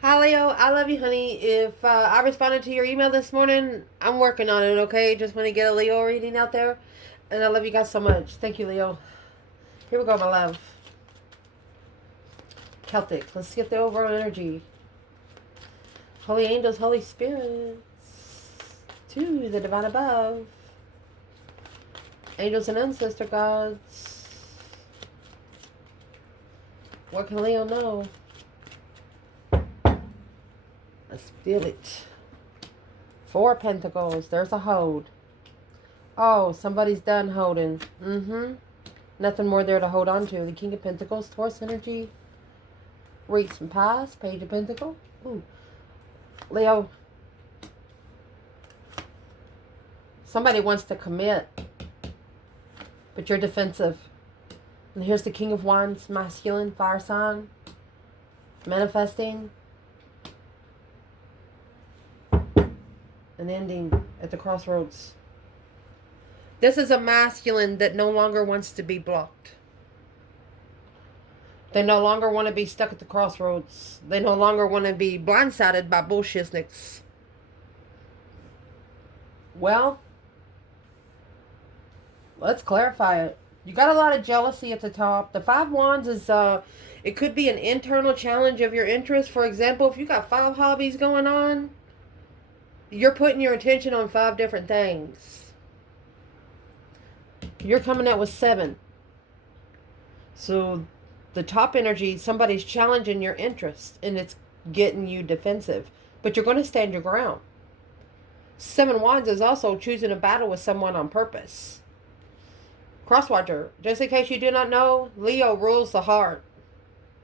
Hi, Leo. I love you, honey. If I responded to your email this morning, I'm working on it, okay? Just want to get a Leo reading out there. And I love you guys so much. Thank you, Leo. Here we go, my love. Celtic. Let's get the overall energy. Holy angels, Holy spirits. To the divine above. Angels and ancestor gods. What can Leo know? Let's feel it. Four Pentacles. There's a hold. Oh, somebody's done holding. Nothing more there to hold on to. The King of Pentacles, Taurus energy. Recent past. Page of Pentacles. Ooh. Leo. Somebody wants to commit. But you're defensive. And here's the King of Wands, masculine, fire sign. Manifesting. An ending at the crossroads. This is a masculine that no longer wants to be blocked. They no longer want to be stuck at the crossroads. They no longer want to be blindsided by bullshitniks. Well, let's clarify it. You got a lot of jealousy at the top. The Five Wands is, it could be an internal challenge of your interest. For example, if you got 5 hobbies going on, you're putting your attention on 5 different things. You're coming out with 7. So the top energy, somebody's challenging your interest and it's getting you defensive. But you're going to stand your ground. 7 Wands is also choosing a battle with someone on purpose. Crosswatcher, just in case you do not know, Leo rules the heart.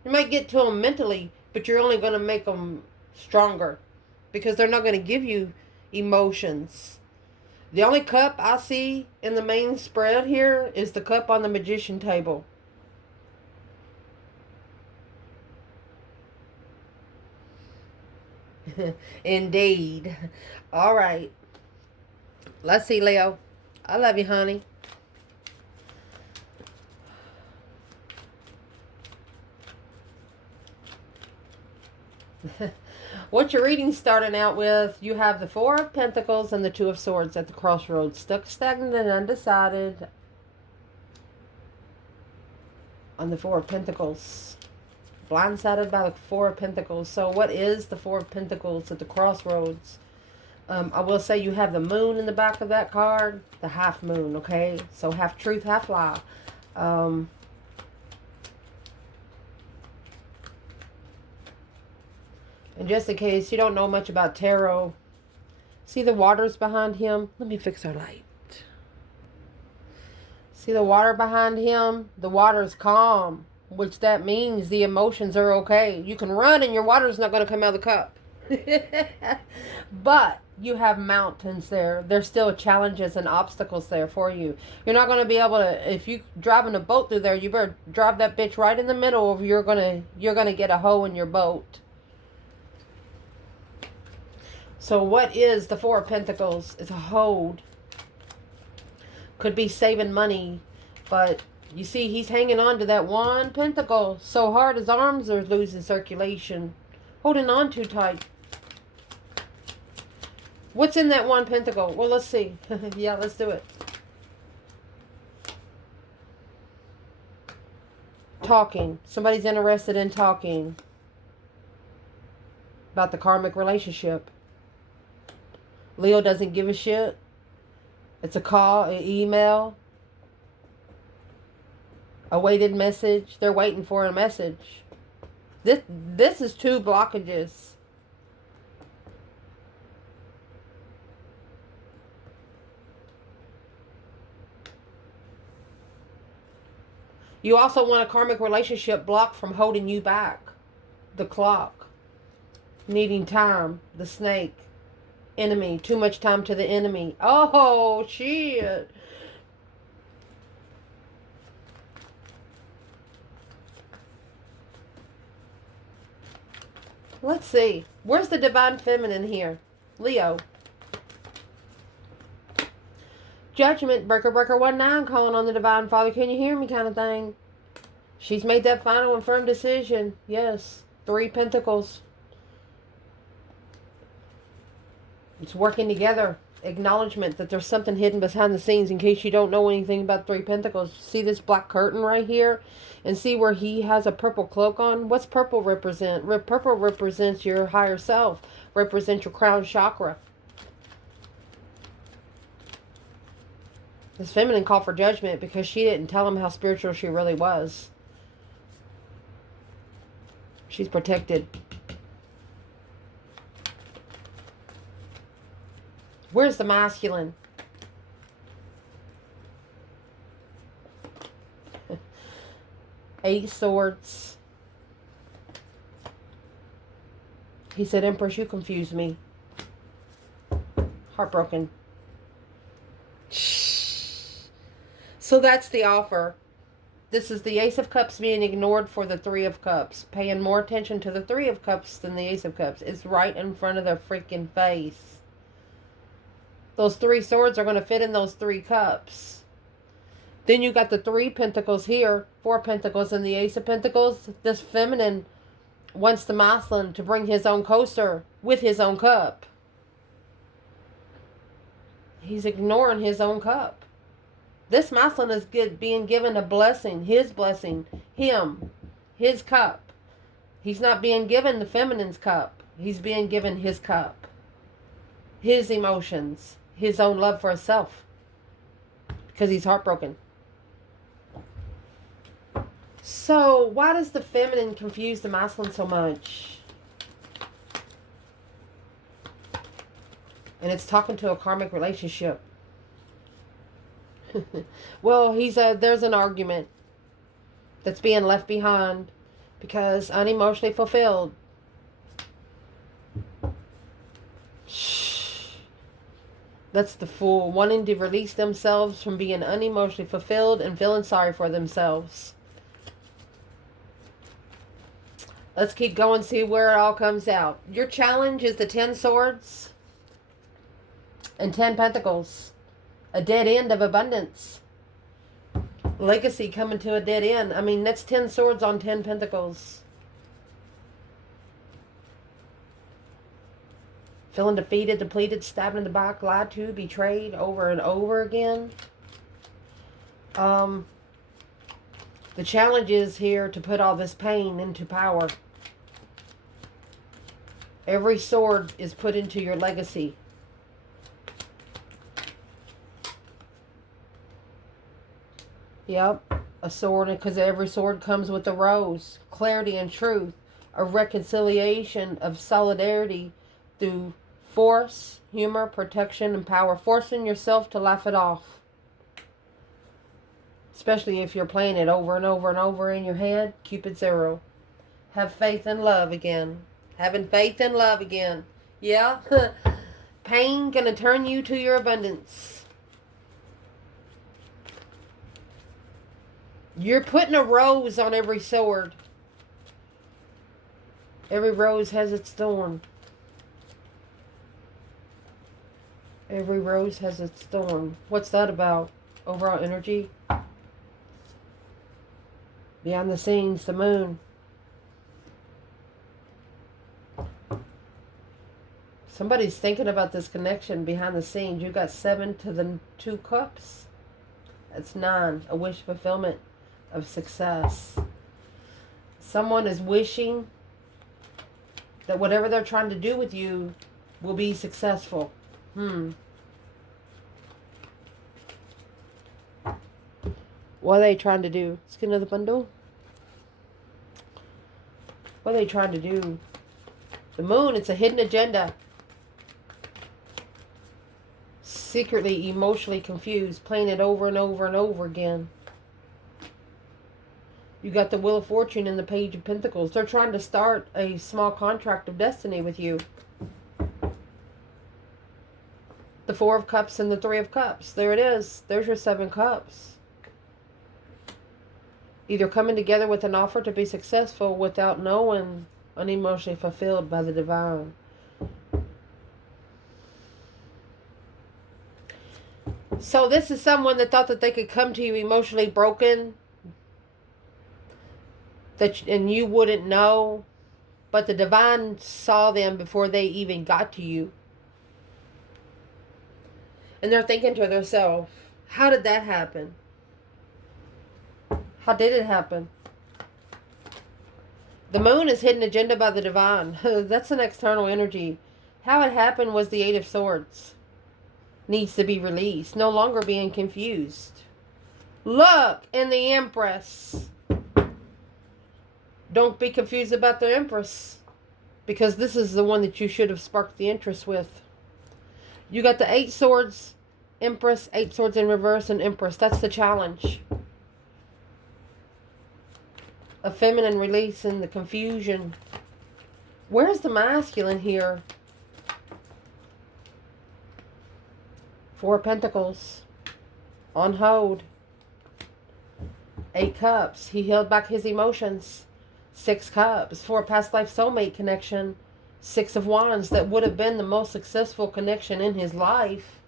You might get to them mentally, but you're only going to make them stronger. Because they're not going to give you emotions. The only cup I see in the main spread here is the cup on the magician table. Indeed. All right. Let's see, Leo. I love you, honey. What your reading's starting out with, you have the Four of Pentacles and the Two of Swords at the crossroads. Stuck, stagnant, and undecided on the Four of Pentacles. Blindsided by the Four of Pentacles. So what is the Four of Pentacles at the crossroads? I will say you have the moon in the back of that card. The half moon, okay? So half truth, half lie. And just in case you don't know much about tarot, see the waters behind him? Let me fix our light. See the water behind him? The water's calm, which that means the emotions are okay. You can run and your water's not going to come out of the cup. But you have mountains there. There's still challenges and obstacles there for you. You're not going to be able to, if you driving a boat through there, you better drive that bitch right in the middle or you're going to get a hole in your boat. So what is the Four of Pentacles? It's a hold. Could be saving money. But you see, he's hanging on to that one pentacle so hard his arms are losing circulation. Holding on too tight. What's in that one pentacle? Well, let's see. Yeah, let's do it. Talking. Somebody's interested in talking about the karmic relationship. Leo doesn't give a shit. It's a call, an email, a waited message. They're waiting for a message. This is 2 blockages. You also want a karmic relationship blocked from holding you back. The clock. Needing time. The snake. Enemy. Too much time to the enemy. Oh, shit. Let's see. Where's the divine feminine here? Leo. Judgment. Breaker 19 calling on the divine father. Can you hear me kind of thing? She's made that final and firm decision. Yes. 3 Pentacles. It's working together. Acknowledgement that there's something hidden behind the scenes. In case you don't know anything about Three Pentacles, see this black curtain right here? And see where he has a purple cloak on? What's purple represent? Purple represents your higher self. Represents your crown chakra. This feminine called for judgment because she didn't tell him how spiritual she really was. She's protected. Where's the masculine? Eight Swords. He said, Empress, you confuse me. Heartbroken. So that's the offer. This is the Ace of Cups being ignored for the Three of Cups. Paying more attention to the Three of Cups than the Ace of Cups. It's right in front of their freaking face. Those three swords are going to fit in those three cups. Then you got the Three Pentacles here. Four Pentacles and the Ace of Pentacles. This feminine wants the masculine to bring his own coaster with his own cup. He's ignoring his own cup. This masculine is being given a blessing. His blessing. Him. His cup. He's not being given the feminine's cup. He's being given his cup. His emotions. His own love for himself. Because he's heartbroken. So, why does the feminine confuse the masculine so much? And it's talking to a karmic relationship. Well, there's an argument that's being left behind because unemotionally fulfilled. That's the Fool, wanting to release themselves from being unemotionally fulfilled and feeling sorry for themselves. Let's keep going, see where it all comes out. Your challenge is the 10 Swords and 10 Pentacles. A dead end of abundance. Legacy coming to a dead end. I mean, that's 10 Swords on 10 Pentacles. Feeling defeated, depleted, stabbed in the back, lied to, betrayed over and over again. The challenge is here to put all this pain into power. Every sword is put into your legacy. Yep, a sword, because every sword comes with a rose. Clarity and truth. A reconciliation of solidarity through force, humor, protection, and power. Forcing yourself to laugh it off. Especially if you're playing it over and over and over in your head. Cupid Zero. Have faith and love again. Having faith and love again. Yeah. Pain gonna turn you to your abundance. You're putting a rose on every sword. Every rose has its thorn. Every rose has its thorn. What's that about? Overall energy? Behind the scenes, the moon. Somebody's thinking about this connection behind the scenes. You got 7 to the 2 cups. That's 9. A wish fulfillment of success. Someone is wishing that whatever they're trying to do with you will be successful. What are they trying to do? Let's get another bundle. What are they trying to do? The moon, it's a hidden agenda. Secretly, emotionally confused, playing it over and over and over again. You got the Wheel of Fortune and the Page of Pentacles. They're trying to start a small contract of destiny with you. The 4 of Cups and the 3 of Cups. There it is. There's your 7 cups. Either coming together with an offer to be successful without knowing, unemotionally fulfilled by the divine. So this is someone that thought that they could come to you emotionally broken, and you wouldn't know, but the divine saw them before they even got to you. And they're thinking to themselves, how did that happen? How did it happen? The moon is hidden agenda by the divine. That's an external energy. How it happened was the Eight of Swords. Needs to be released. No longer being confused. Look in the Empress. Don't be confused about the Empress. Because this is the one that you should have sparked the interest with. You got the 8 Swords, Empress, 8 Swords in reverse, and Empress. That's the challenge. A feminine release in the confusion. Where's the masculine here? 4 Pentacles. On hold. 8 Cups. He held back his emotions. 6 Cups. 4 past life soulmate connection. 6 of Wands. That would have been the most successful connection in his life.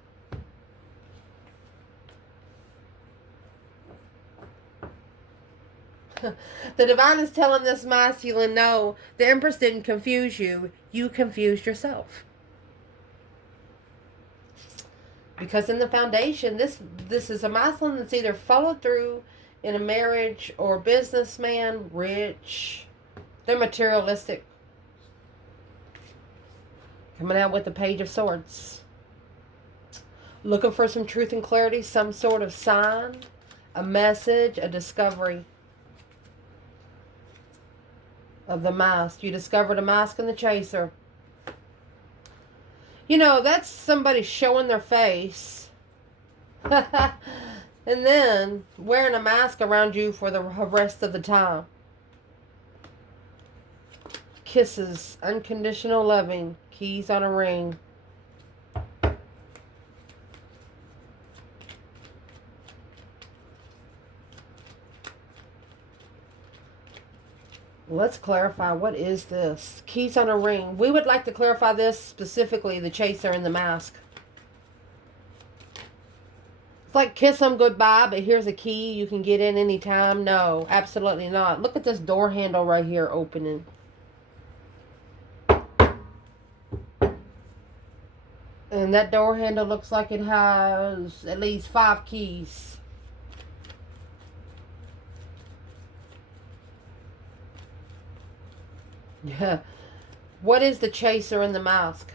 The divine is telling this masculine, no, the Empress didn't confuse you. You confused yourself. Because in the foundation, this is a masculine that's either followed through in a marriage or businessman, rich. They're materialistic. Coming out with the Page of Swords. Looking for some truth and clarity, some sort of sign, a message, a discovery of the mask. You discovered a mask in the chaser. You know, that's somebody showing their face. And then wearing a mask around you for the rest of the time. Kisses, unconditional loving, keys on a ring. Let's clarify, what is this? Keys on a ring. We would like to clarify this specifically, the chaser and the mask. It's like kiss them goodbye, but here's a key you can get in anytime. No, absolutely not. Look at this door handle right here opening. And that door handle looks like it has at least 5 keys. Yeah. What is the chaser in the mask?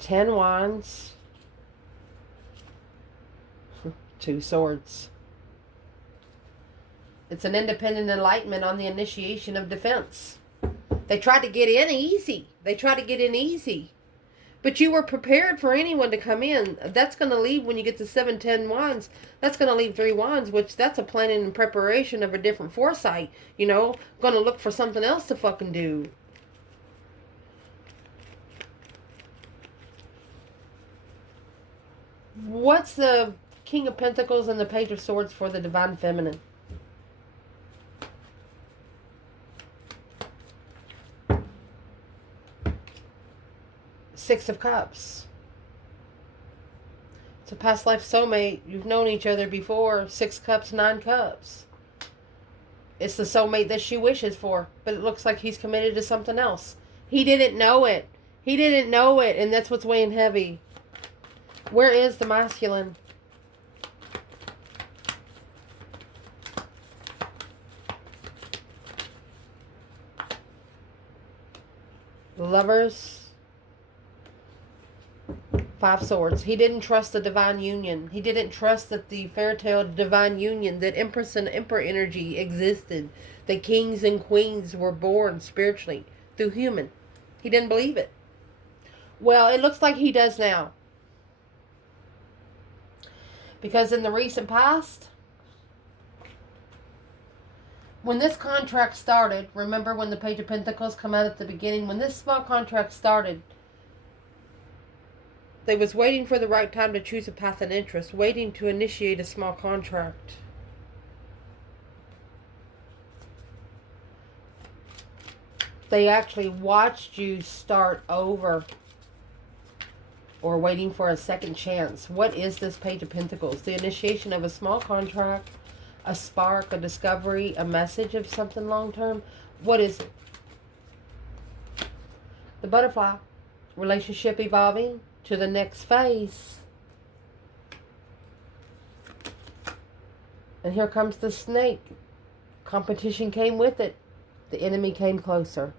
10 Wands. 2 Swords. It's an independent enlightenment on the initiation of defense. They tried to get in easy. They tried to get in easy. But you were prepared for anyone to come in. That's going to leave when you get to 7, 10 Wands. That's going to leave 3 Wands, which that's a planning and preparation of a different foresight. You know, going to look for something else to fucking do. What's the King of Pentacles and the Page of Swords for the Divine Feminine? Six of Cups. It's a past life soulmate. You've known each other before. 6 Cups, 9 Cups. It's the soulmate that she wishes for. But it looks like he's committed to something else. He didn't know it. He didn't know it. And that's what's weighing heavy. Where is the masculine? The Lovers. 5 Swords. He didn't trust the divine union. He didn't trust that the fairy tale divine union, that Empress and Emperor energy existed. That kings and queens were born spiritually through human. He didn't believe it. Well, it looks like he does now. Because in the recent past, when this contract started, remember when the Page of Pentacles come out at the beginning, when this small contract started, they was waiting for the right time to choose a path and interest, waiting to initiate a small contract. They actually watched you start over or waiting for a second chance. What is this Page of Pentacles? The initiation of a small contract, a spark, a discovery, a message of something long term. What is it? The Butterfly. Relationship evolving to the next phase. And here comes the snake. Competition came with it. The enemy came closer.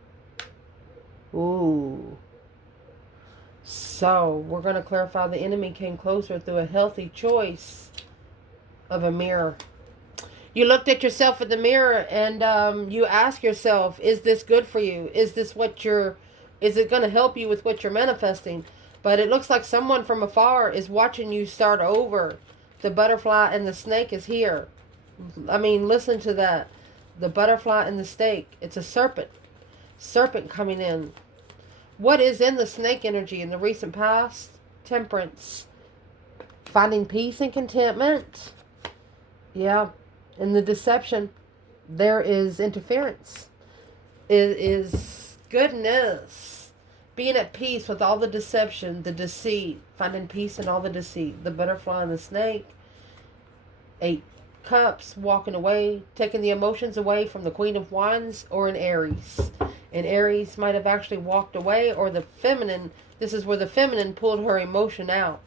Ooh. So, we're going to clarify the enemy came closer through a healthy choice of a mirror. You looked at yourself in the mirror and you ask yourself, is this good for you? Is this what is it going to help you with what you're manifesting? But it looks like someone from afar is watching you start over. The butterfly and the snake is here. I mean, listen to that. The butterfly and the snake. It's a serpent. Serpent coming in. What is in the snake energy in the recent past? Temperance. Finding peace and contentment. Yeah. In the deception, there is interference. It is goodness. Being at peace with all the deception, the deceit. Finding peace in all the deceit. The butterfly and the snake. 8 Cups, walking away, taking the emotions away from the Queen of Wands or an Aries. And Aries might have actually walked away, or the feminine, this is where the feminine pulled her emotion out.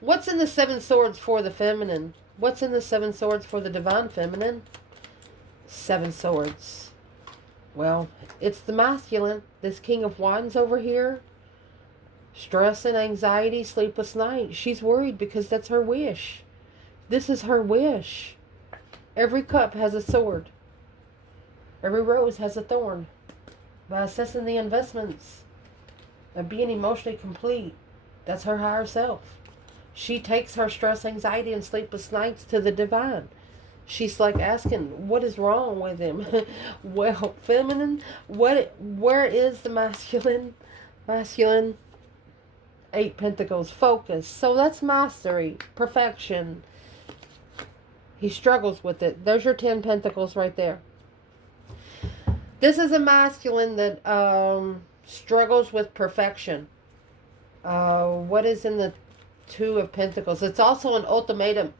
What's in the 7 swords for the feminine? What's in the 7 swords for the divine feminine? 7 swords. Well, it's the masculine. This King of Wands over here. Stress and anxiety, sleepless night. She's worried because that's her wish. This is her wish. Every cup has a sword. Every rose has a thorn. By assessing the investments of being emotionally complete, that's her higher self. She takes her stress, anxiety, and sleepless nights to the divine. She's like asking, what is wrong with him? Well, feminine, where is the masculine? Masculine, 8 Pentacles, focus. So that's mastery, perfection. He struggles with it. There's your 10 Pentacles right there. This is a masculine that struggles with perfection. What is in the 2 of Pentacles? It's also an ultimatum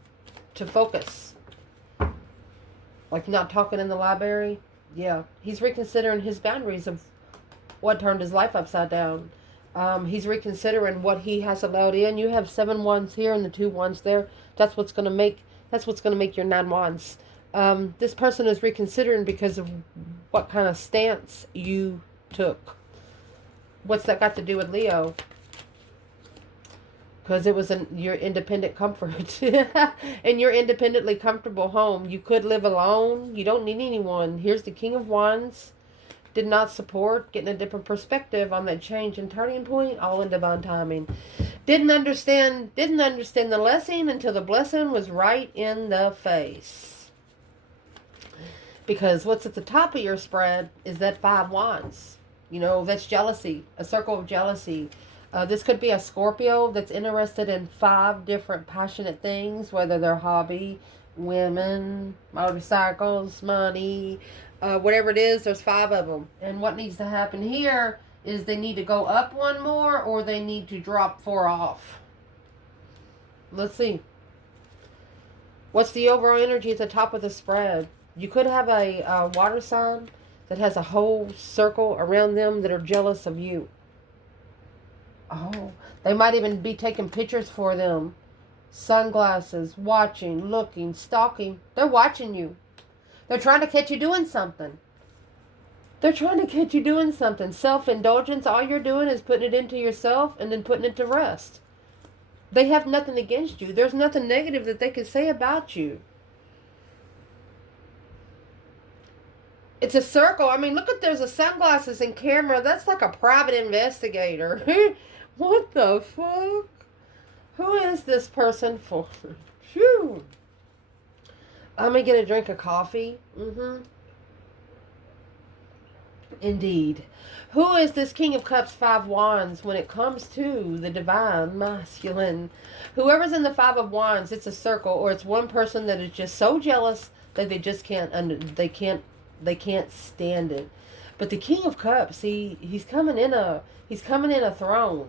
to focus. Like not talking in the library. Yeah. He's reconsidering his boundaries of what turned his life upside down. He's reconsidering what he has allowed in. You have 7 wands here and the 2 wands there. That's what's going to make your 9 wands. This person is reconsidering because of what kind of stance you took. What's that got to do with Leo? Because it was your independent comfort. In your independently comfortable home. You could live alone. You don't need anyone. Here's the King of Wands. Did not support. Getting a different perspective on that change and turning point. All in divine timing. Didn't understand the lesson until the blessing was right in the face. Because what's at the top of your spread is that 5 wands. You know, that's jealousy. A circle of jealousy. This could be a Scorpio that's interested in 5 different passionate things, whether they're hobby, women, motorcycles, money, whatever it is, there's 5 of them. And what needs to happen here is they need to go up 1 more or they need to drop 4 off. Let's see. What's the overall energy at the top of the spread? You could have a water sign that has a whole circle around them that are jealous of you. Oh, they might even be taking pictures for them. Sunglasses, watching, looking, stalking. They're watching you. They're trying to catch you doing something. They're trying to catch you doing something. Self-indulgence, all you're doing is putting it into yourself and then putting it to rest. They have nothing against you. There's nothing negative that they could say about you. It's a circle. I mean, look at, there's a sunglasses and camera. That's like a private investigator. What the fuck? Who is this person for? Phew. I'm going to get a drink of coffee. Indeed. Who is this King of Cups, 5 wands, when it comes to the divine masculine? Whoever's in the 5 of wands, it's a circle, or it's one person that is just so jealous that they just can't stand it. But the King of Cups, he's coming in a throne.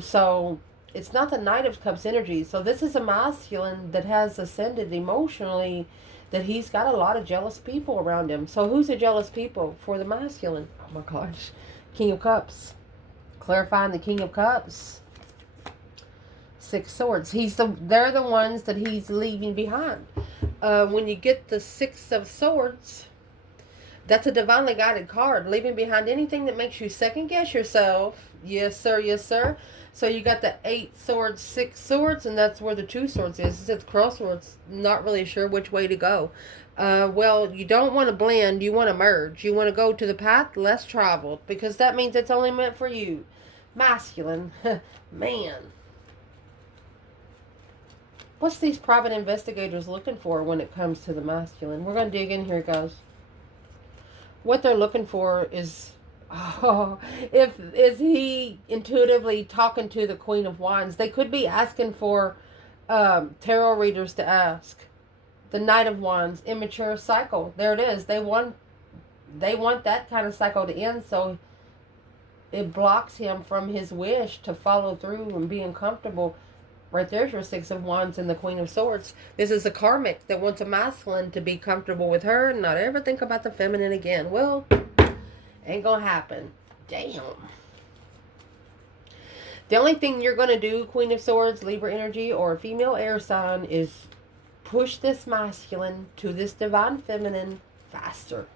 So it's not the Knight of Cups energy. So this is a masculine that has ascended emotionally, that he's got a lot of jealous people around him. So who's the jealous people for the masculine? Oh my gosh. King of Cups. Clarifying the King of Cups. Six Swords. They're the ones that he's leaving behind. When you get the Six of Swords, that's a divinely guided card. Leaving behind anything that makes you second guess yourself. Yes, sir. Yes, sir. So you got the 8 swords, 6 swords, and that's where the 2 swords is. It's crosswords. Not really sure which way to go. Well, you don't want to blend. You want to merge. You want to go to the path less traveled, because that means it's only meant for you. Masculine. Man. What's these private investigators looking for when it comes to the masculine? We're going to dig in here, guys. What they're looking for is, is he intuitively talking to the Queen of Wands? They could be asking for tarot readers to ask. The Knight of Wands, immature cycle. There it is. They want that kind of cycle to end, so it blocks him from his wish to follow through and being comfortable. Right there's your Six of Wands and the Queen of Swords. This is a karmic that wants a masculine to be comfortable with her and not ever think about the feminine again. Well, ain't gonna happen. Damn. The only thing you're gonna do, Queen of Swords, Libra energy, or a female air sign, is push this masculine to this divine feminine faster.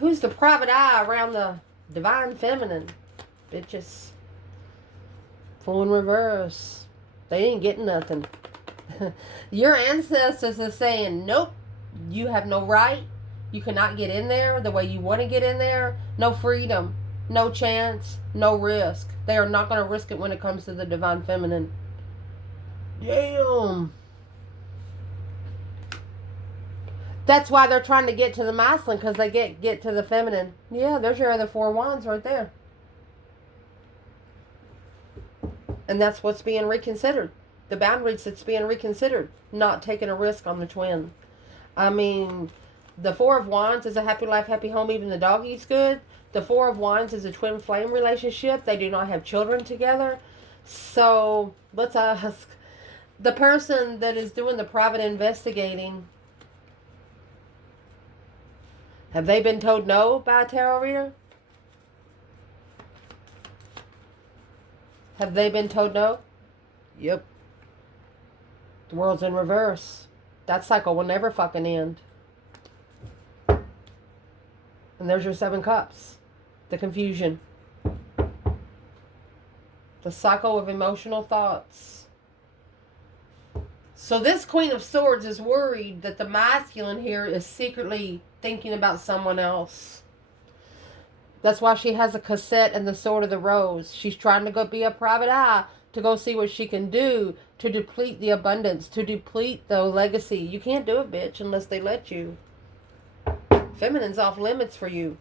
Who's the private eye around the divine feminine? Bitches. Full in reverse. They ain't getting nothing. Your ancestors are saying, nope, you have no right. You cannot get in there the way you want to get in there. No freedom. No chance. No risk. They are not going to risk it when it comes to the divine feminine. Damn. That's why they're trying to get to the masculine, because they get to the feminine. Yeah, there's your other 4 wands right there. And that's what's being reconsidered. The boundaries that's being reconsidered. Not taking a risk on the twin. I mean, the 4 of Wands is a happy life, happy home. Even the dog eats good. The 4 of Wands is a twin flame relationship. They do not have children together. So, let's ask. The person that is doing the private investigating, have they been told no by a tarot reader? Have they been told no? Yep. The world's in reverse. That cycle will never fucking end. And there's your 7 cups. The confusion. The cycle of emotional thoughts. So this Queen of Swords is worried that the masculine here is secretly thinking about someone else. That's why she has a cassette and the Sword of the Rose. She's trying to go be a private eye to go see what she can do to deplete the abundance, to deplete the legacy. You can't do it, bitch, unless they let you. Feminine's off limits for you.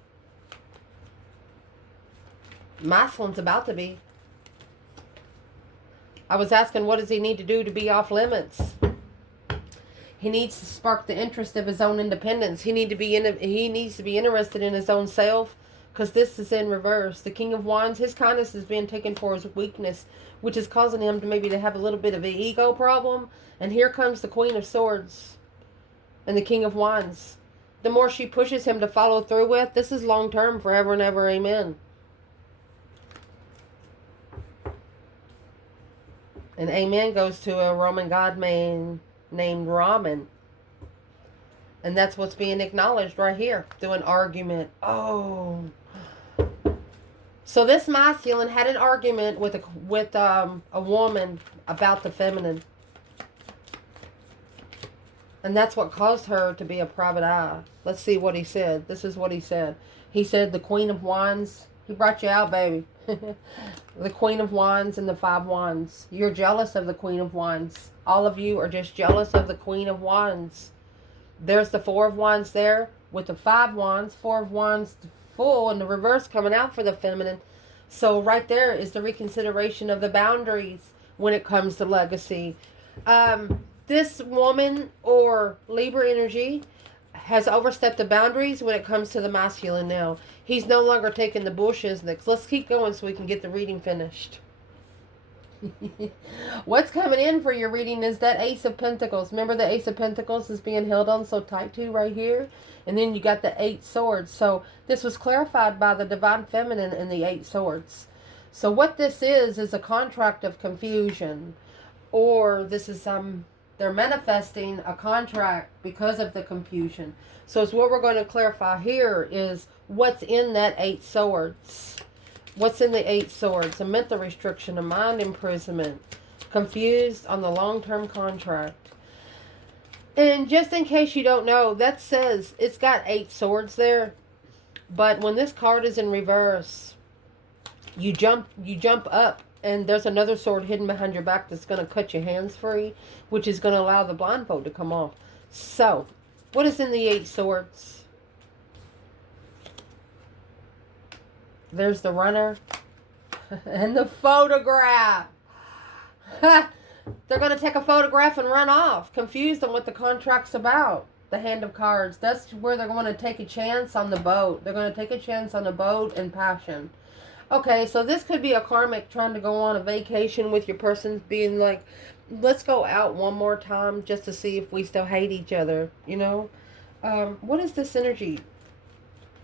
Masculine's about to be. I was asking, what does he need to do to be off limits? He needs to spark the interest of his own independence. He needs to be interested in his own self. Because this is in reverse. The King of Wands, his kindness is being taken for his weakness, which is causing him to have a little bit of an ego problem. And here comes the Queen of Swords and the King of Wands. The more she pushes him to follow through with, this is long term, forever and ever, amen. And amen goes to a Roman god named Raman. And that's what's being acknowledged right here through an argument. Oh. So this masculine had an argument with a woman about the feminine. And that's what caused her to be a private eye. Let's see what he said. This is what he said. He said the Queen of Wands. He brought you out, baby. The Queen of Wands and the 5 Wands. You're jealous of the Queen of Wands. All of you are just jealous of the Queen of Wands. There's the 4 of Wands there with the 5 Wands. 4 of Wands full and the reverse coming out for the feminine. So right there is the reconsideration of the boundaries when it comes to legacy. This woman or Libra energy has overstepped the boundaries when it comes to the masculine now. He's no longer taking the bullshit. Let's keep going so we can get the reading finished. What's coming in for your reading is that Ace of Pentacles. Remember the Ace of Pentacles is being held on so tight to right here? And then you got the Eight Swords. So this was clarified by the Divine Feminine in the Eight Swords. So what this is a contract of confusion. Or this is they're manifesting a contract because of the confusion. So it's what we're going to clarify here is what's in that Eight Swords. What's in the Eight Swords? A mental restriction, a mind imprisonment, confused on the long-term contract. And just in case you don't know, that says it's got 8 swords there. But when this card is in reverse, you jump up and there's another sword hidden behind your back that's going to cut your hands free, which is going to allow the blindfold to come off. So, what is in the 8 swords? There's the runner and the photograph. They're going to take a photograph and run off, confused on what the contract's about. The Hand of Cards. That's where they're going to take a chance on the boat. They're going to take a chance on the boat and passion. Okay, so this could be a karmic trying to go on a vacation with your person, being like, let's go out one more time just to see if we still hate each other, you know? What is this energy?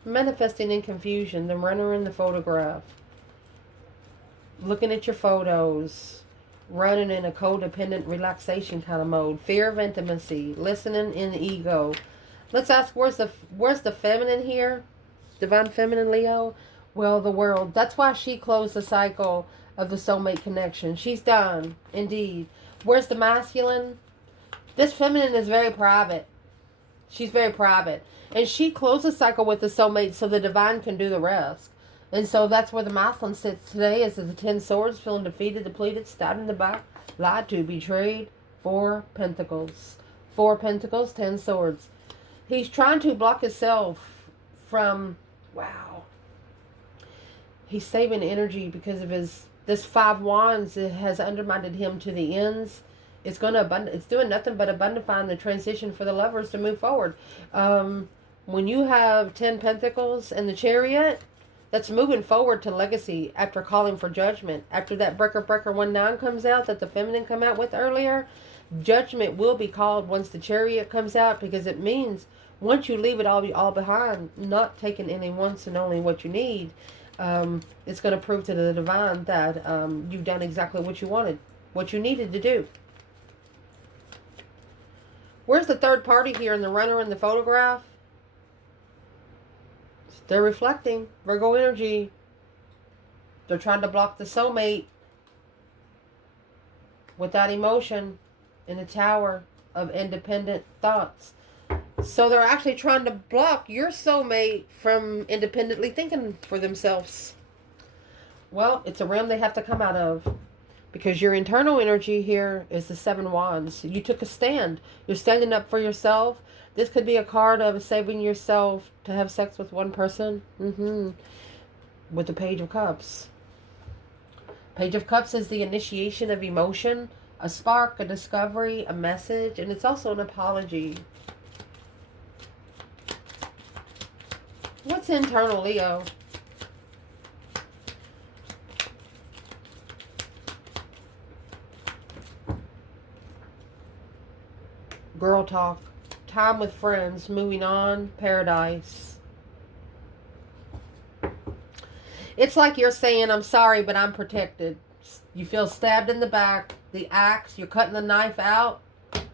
Manifesting in confusion, the runner in the photograph. Looking at your photos. Running in a codependent relaxation kind of mode. Fear of intimacy. Listening in ego. Let's ask, where's the feminine here? Divine Feminine, Leo? Well, the world. That's why she closed the cycle of the soulmate connection. She's done, indeed. Where's the masculine? This feminine is very private. She's very private. And she closed the cycle with the soulmate so the divine can do the rest. And so that's where the masculine sits today, is the 10 swords, feeling defeated, depleted, stabbed in the back, lied to, betrayed. 4 pentacles. 4 pentacles, 10 swords. He's trying to block himself from, wow. He's saving energy because of this 5 wands. It has undermined him to the ends. It's going to it's doing nothing but abundifying the transition for the lovers to move forward. When you have 10 pentacles and the Chariot, that's moving forward to legacy after calling for judgment. After that breaker 1-9 comes out that the feminine come out with earlier, judgment will be called once the Chariot comes out, because it means once you leave it all behind, not taking any once and only what you need, it's going to prove to the divine that you've done exactly what you wanted, what you needed to do. Where's the third party here in the runner in the photograph? They're reflecting. Virgo energy. They're trying to block the soulmate without emotion in the Tower of Independent Thoughts. So they're actually trying to block your soulmate from independently thinking for themselves. Well, it's a realm they have to come out of. Because your internal energy here is the 7 wands. You took a stand. You're standing up for yourself. This could be a card of saving yourself to have sex with one person. With the Page of Cups. Page of Cups is the initiation of emotion, a spark, a discovery, a message, and it's also an apology. What's internal, Leo? Girl talk. Time with friends. Moving on. Paradise. It's like you're saying, I'm sorry, but I'm protected. You feel stabbed in the back. The axe. You're cutting the knife out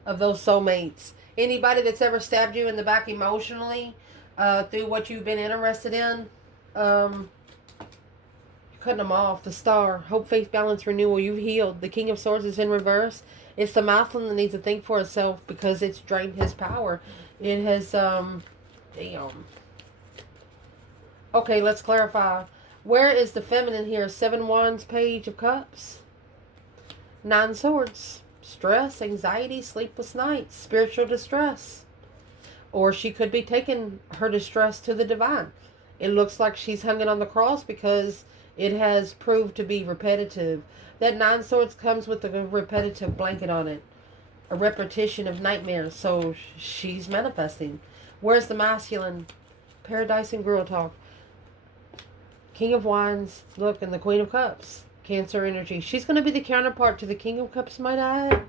of those soulmates. Anybody that's ever stabbed you in the back emotionally through what you've been interested in, you're cutting them off. The Star. Hope, faith, balance, renewal. You've healed. The King of Swords is in reverse. It's the masculine that needs to think for itself because it's drained his power. It has, damn. Okay, let's clarify. Where is the feminine here? 7 wands, Page of Cups. 9 swords. Stress, anxiety, sleepless nights, spiritual distress. Or she could be taking her distress to the divine. It looks like she's hanging on the cross because it has proved to be repetitive. That 9 swords comes with a repetitive blanket on it. A repetition of nightmares. So she's manifesting. Where's the masculine? Paradise and girl talk. King of Wands. Look, and the Queen of Cups. Cancer energy. She's going to be the counterpart to the King of Cups, might I add.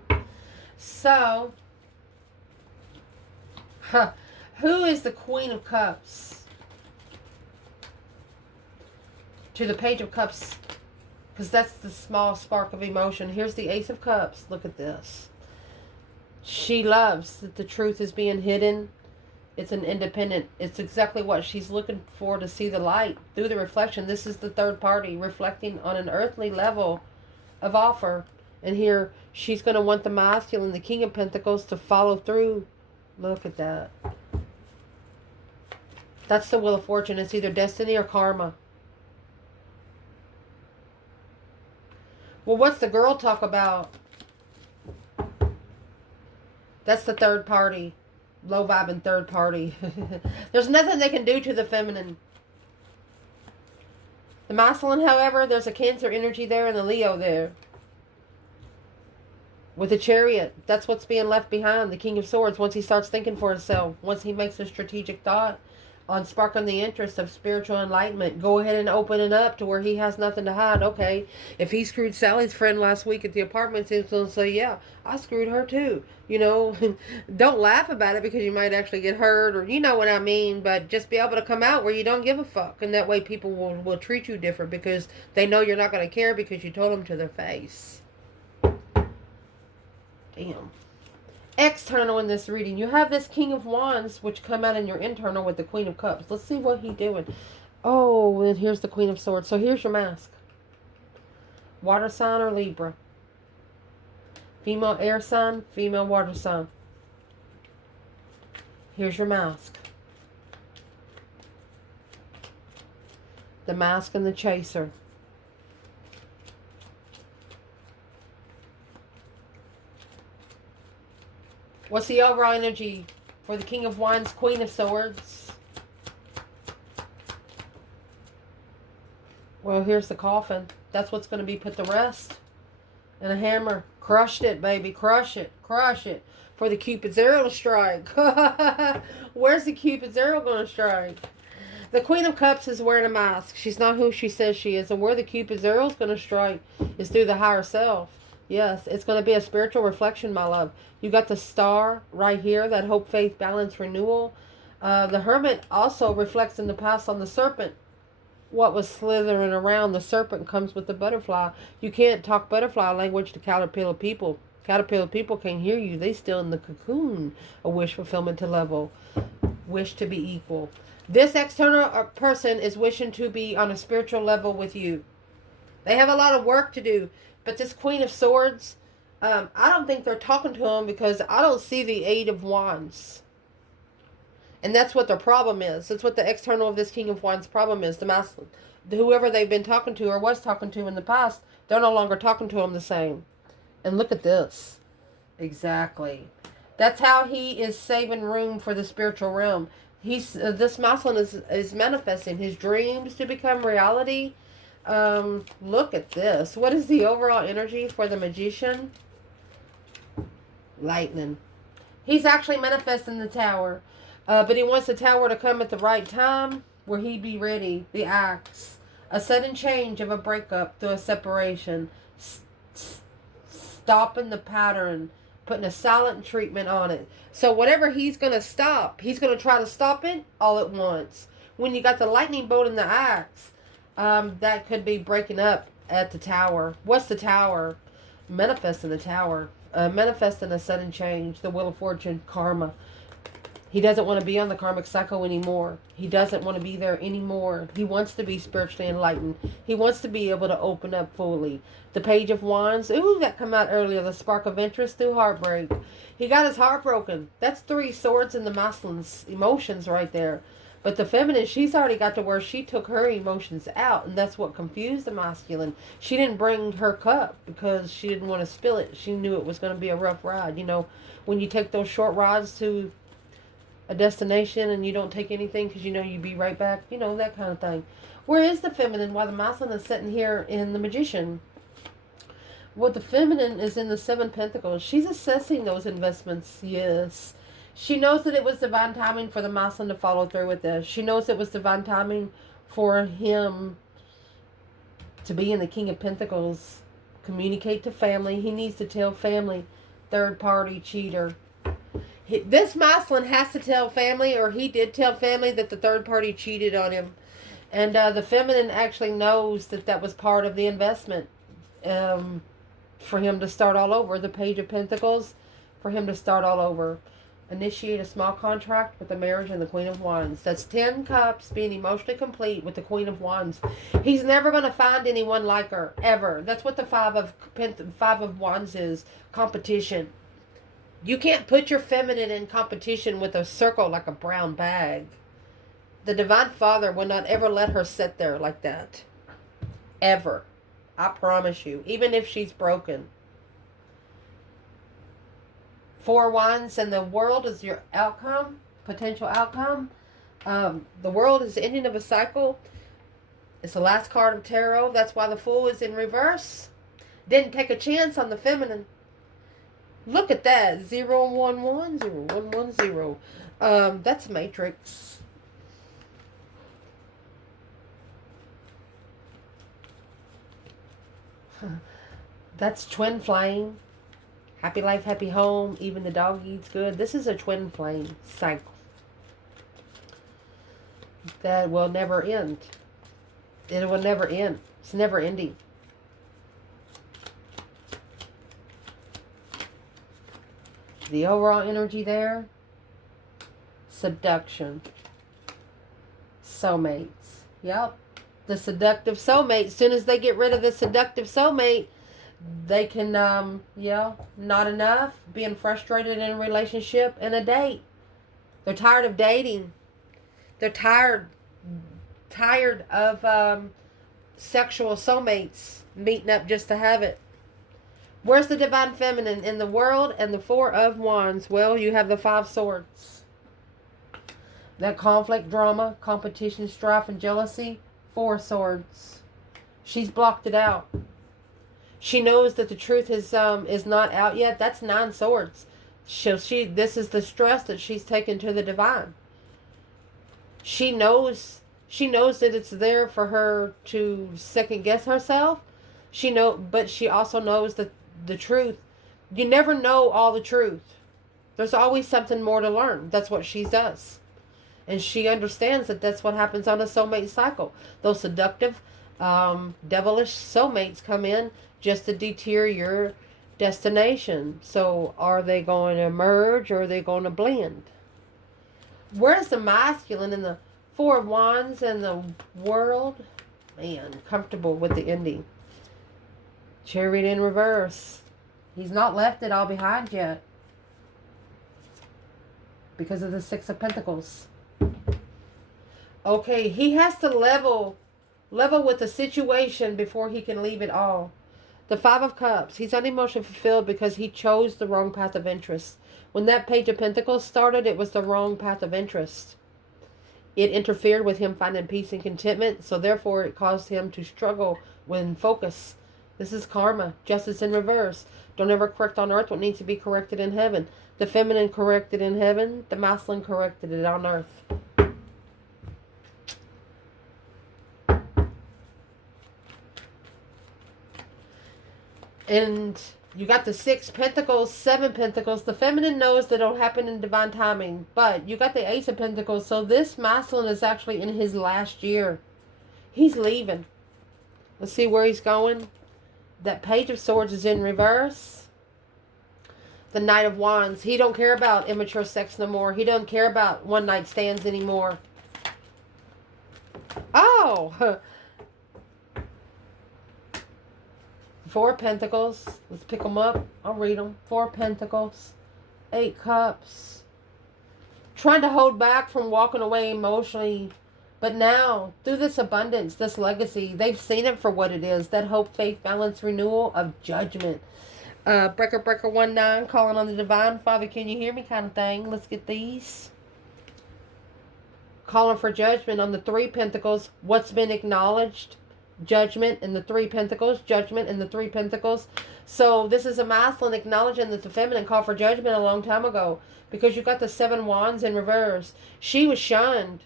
So, who is the Queen of Cups to the Page of Cups? Because that's the small spark of emotion. Here's the Ace of Cups. Look at this. She loves that the truth is being hidden. It's an independent. It's exactly what she's looking for, to see the light through the reflection. This is the third party reflecting on an earthly level of offer. And here she's going to want the masculine, the King of Pentacles, to follow through. Look at that. That's the Wheel of Fortune. It's either destiny or karma. Well, what's the girl talk about? That's the third party. Low vibing third party. There's nothing they can do to the feminine. The masculine, however, there's a Cancer energy there and the Leo there. With the Chariot, that's what's being left behind. The King of Swords, once he starts thinking for himself, once he makes a strategic thought on sparking the interest of spiritual enlightenment, go ahead and open it up to where he has nothing to hide. Okay, if he screwed Sally's friend last week at the apartment, he's going to say, yeah, I screwed her too. You know, don't laugh about it because you might actually get hurt, or you know what I mean, but just be able to come out where you don't give a fuck. And that way people will treat you different because they know you're not going to care because you told them to their face. Damn. External in this reading, you have this King of Wands, which come out in your internal with the Queen of Cups. Let's see what he's doing. Oh, and here's the Queen of Swords. So here's your mask. Water sign or Libra. Female air sign, female water sign. Here's your mask. The mask and the chaser. What's the overall energy for the King of Wands, Queen of Swords? Well, here's the coffin. That's what's going to be put to rest. And a hammer. Crushed it, baby. Crush it. Crush it. For the Cupid's arrow to strike. Where's the Cupid's arrow going to strike? The Queen of Cups is wearing a mask. She's not who she says she is. And where the Cupid's arrow is going to strike is through the higher self. Yes, it's going to be a spiritual reflection, my love. You got the star right here, that hope, faith, balance, renewal. The Hermit also reflects in the past on the serpent. What was slithering around, the serpent comes with the butterfly. You can't talk butterfly language to caterpillar people. Caterpillar people can't hear you. They still in the cocoon of wish fulfillment to level. Wish to be equal. This external person is wishing to be on a spiritual level with you. They have a lot of work to do. But this Queen of Swords, I don't think they're talking to him because I don't see the Eight of Wands. And that's what their problem is. That's what the external of this King of Wands problem is. The masculine, whoever they've been talking to or was talking to in the past, they're no longer talking to him the same. And look at this. Exactly. That's how he is saving room for the spiritual realm. This masculine is manifesting his dreams to become reality. Look at this. What is the overall energy for the Magician? Lightning. He's actually manifesting the Tower. But he wants the Tower to come at the right time where he be ready. The Axe. A sudden change of a breakup through a separation. Stopping the pattern. Putting a silent treatment on it. So whatever he's going to stop, he's going to try to stop it all at once. When you got the lightning bolt and the Axe, that could be breaking up at the Tower. What's the Tower? Manifesting the Tower. Manifesting a sudden change. The Wheel of Fortune. Karma. He doesn't want to be on the karmic cycle anymore. He doesn't want to be there anymore. He wants to be spiritually enlightened. He wants to be able to open up fully. The Page of Wands. Ooh, that come out earlier. The spark of interest through heartbreak. He got his heart broken. That's 3 swords in the masculine's emotions right there. But the feminine, she's already got to where she took her emotions out. And that's what confused the masculine. She didn't bring her cup because she didn't want to spill it. She knew it was going to be a rough ride. You know, when you take those short rides to a destination and you don't take anything because you know you'll be right back. You know, that kind of thing. Where is the feminine while the masculine is sitting here in the Magician? Well, the feminine is in the 7 Pentacles. She's assessing those investments, yes. She knows that it was divine timing for the masculine to follow through with this. She knows it was divine timing for him To be in the King of Pentacles, communicate to family. He needs to tell family, third party cheater. This masculine has to tell family, or he did tell family, that the third party cheated on him. And the feminine actually knows that that was part of the investment, for him to start all over. The Page of Pentacles, for him to start all over. Initiate a small contract with the marriage and the Queen of Wands. That's 10 cups, being emotionally complete with the Queen of Wands. He's never going to find anyone like her, ever. That's what the Five of Wands is. Competition. You can't put your feminine in competition with a circle like a brown bag. The Divine Father will not ever let her sit there like that. Ever. I promise you. Even if she's broken. 4 Wands, and the World is your outcome, potential outcome. The World is the ending of a cycle. It's the last card of tarot. That's why the Fool is in reverse. Didn't take a chance on the feminine. Look at that. 011, 0110. That's Matrix. That's Twin Flame. Happy life, happy home. Even the dog eats good. This is a twin flame cycle that will never end. It will never end. It's never ending. The overall energy there. Seduction. Soulmates. Yep. The seductive soulmate. As soon as they get rid of the seductive soulmate, they can, not enough, being frustrated in a relationship and a date. They're tired of dating. They're tired of sexual soulmates meeting up just to have it. Where's the Divine Feminine in the World and the 4 of Wands? Well, you have the 5 Swords. That conflict, drama, competition, strife, and jealousy. 4 Swords. She's blocked it out. She knows that the truth is not out yet. That's 9 Swords. This is the stress that she's taken to the divine. She knows that it's there for her to second guess herself. But she also knows that the truth. You never know all the truth. There's always something more to learn. That's what she does, and she understands that that's what happens on a soulmate cycle. Those seductive, devilish soulmates come in just to deter your destination. So are they going to merge, or are they going to blend? Where's the masculine in the 4 of Wands and the World? Man, comfortable with the ending. Chariot in reverse. He's not left it all behind yet, because of the 6 of Pentacles. Okay, he has to level with the situation before he can leave it all. The 5 of Cups. He's unemotionally fulfilled because he chose the wrong path of interest. When that Page of Pentacles started, it was the wrong path of interest. It interfered with him finding peace and contentment, so therefore it caused him to struggle with focus. This is karma. Justice in reverse. Don't ever correct on earth what needs to be corrected in heaven. The feminine corrected in heaven. The masculine corrected it on earth. And you got the 6 Pentacles, 7 Pentacles. The feminine knows that it'll happen in divine timing. But you got the Ace of Pentacles. So this masculine is actually in his last year. He's leaving. Let's see where he's going. That Page of Swords is in reverse. The Knight of Wands. He don't care about immature sex no more. He don't care about one night stands anymore. Oh! 4 Pentacles. Let's pick them up. I'll read them. 4 Pentacles. 8 Cups. Trying to hold back from walking away emotionally. But now, through this abundance, this legacy, they've seen it for what it is. That hope, faith, balance, renewal of judgment. Breaker 19, calling on the Divine. Father, can you hear me kind of thing. Let's get these. Calling for judgment on the 3 Pentacles. What's been acknowledged? Judgment in the 3 Pentacles. Judgment in the 3 Pentacles. So this is a masculine acknowledging that the feminine called for judgment a long time ago. Because you got the 7 Wands in reverse. She was shunned.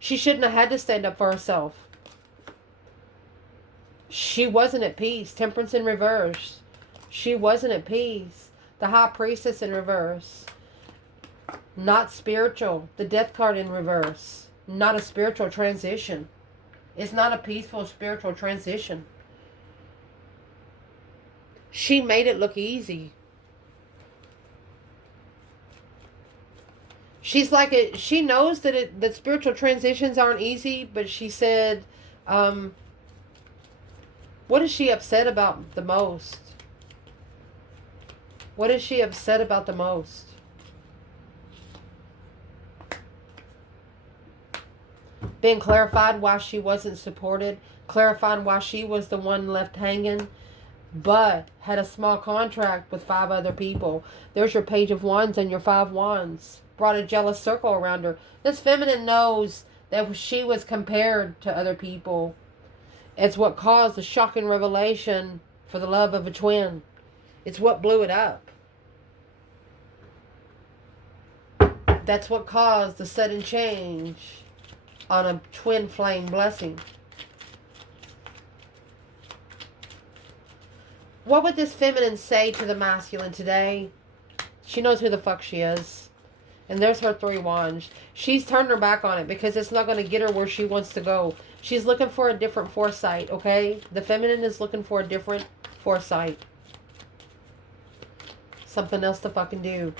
She shouldn't have had to stand up for herself. She wasn't at peace. Temperance in reverse. She wasn't at peace. The High Priestess in reverse. Not spiritual. The Death card in reverse. Not a spiritual transition. It's not a peaceful spiritual transition. She made it look easy. She's like it. She knows that spiritual transitions aren't easy, but she said, what is she upset about the most? What is she upset about the most? Being clarified why she wasn't supported. Clarified why she was the one left hanging. But had a small contract with 5 other people. There's your Page of Wands and your 5 Wands. Brought a jealous circle around her. This feminine knows that she was compared to other people. It's what caused the shocking revelation for the love of a twin. It's what blew it up. That's what caused the sudden change on a twin flame blessing. What would this feminine say to the masculine today? She knows who the fuck she is. And there's her 3 wands. She's turned her back on it because it's not going to get her where she wants to go. She's looking for a different foresight, okay? The feminine is looking for a different foresight. Something else to fucking do.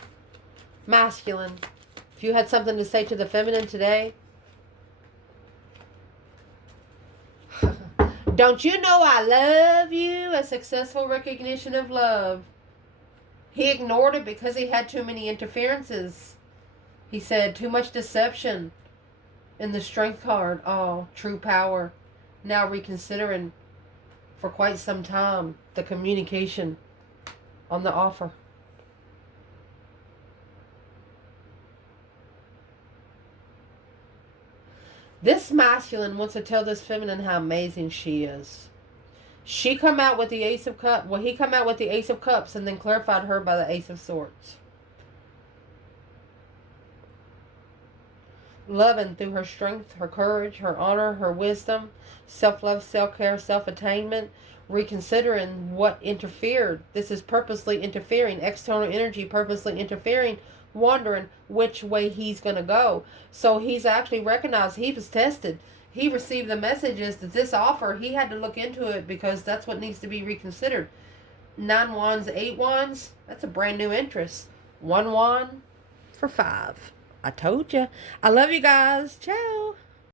Masculine. If you had something to say to the feminine today, don't you know I love you? A successful recognition of love. He ignored it because he had too many interferences. He said too much deception in the Strength card. Oh, true power. Now reconsidering for quite some time the communication on the offer. This masculine wants to tell this feminine how amazing she is. She come out with the Ace of Cups. Well, he come out with the Ace of Cups and then clarified her by the Ace of Swords. Loving through her strength, her courage, her honor, her wisdom, self-love, self-care, self-attainment, reconsidering what interfered. This is purposely interfering. External energy purposely interfering, wondering which way he's going to go. So he's actually recognized he was tested. He received the messages that this offer, he had to look into it because that's what needs to be reconsidered. 9 wands, 8 wands, that's a brand new interest. 1 wand for 5. I told you. I love you guys. Ciao.